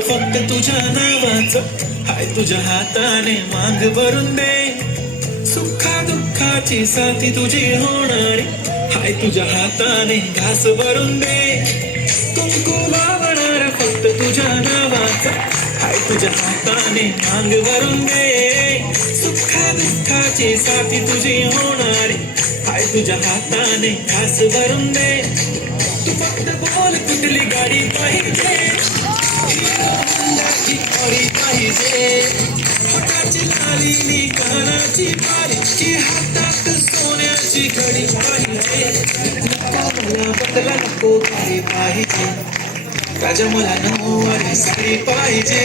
फक्त तुझ्या नावाचं हाय तुझ्या हाताने मांग भरून दे सुखा दुःखाची साथी तुझी होणारी हाय तुझ्या हाताने घास भरून दे कुंकू वावणार फक्त तुझ्या नावाचं हाय तुझ्या हाताने मांग भरून दे सुखा दुःखाची साथी तुझी होणारी हाय तुझ्या हाताने घास भरून दे तू फक्त बोल कुठली गाडी पाहिजे गाडी पाहिजे पोटाची लाली नी कानाची बारीची हातात सोन्याची घडी पाहिजे नको मला बदला नको गाडी पाहिजे राजा मला नऊवारी साडी पाहिजे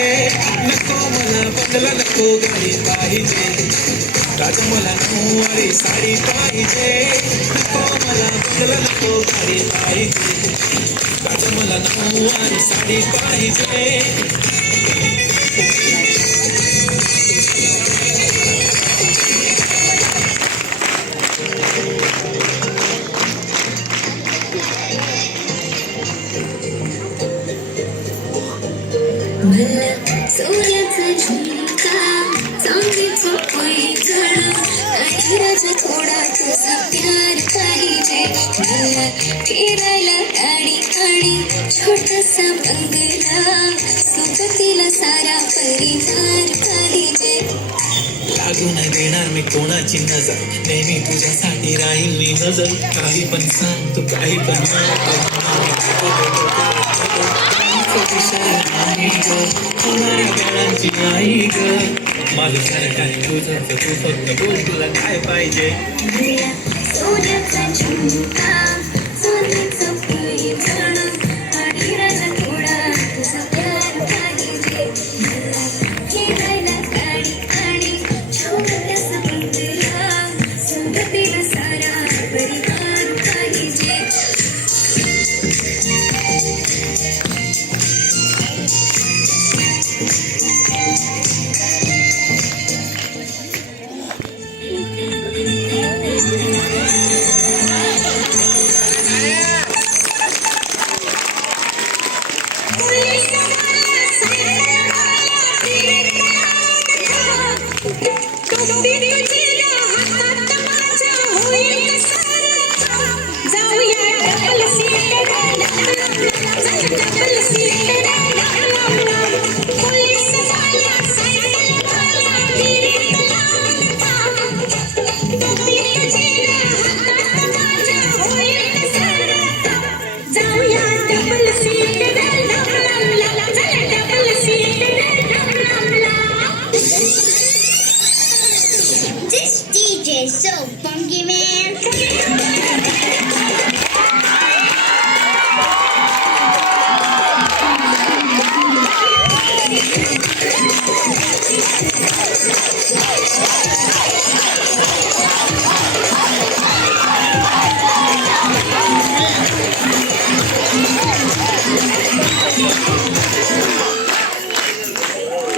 नको मला बदला नको गाडी पाहिजे राजा मला नऊवारी साडी पाहिजे नको मला बदला नको गाडी पाहिजे राजा मला नऊवारी साडी पाहिजे मला सूर्याचा झुमका चांदीचं पैठण आणि राजा थोडा तुझा प्यार पाहिजे मला फिरायला गाडी आणि छोटासा बंगला सोबतीला सारा परिवार पाहिजे लागू नाही देणार मी कोणाची नजर नेहमी तुझ्यासाठी राहील मी नजर काही पण सांग तू काही पण होणाऱ्या वेळांची आई ग माझं सारं काय तुझं तू फक्त बोल तुला काय पाहिजे सूर्याचा झुमका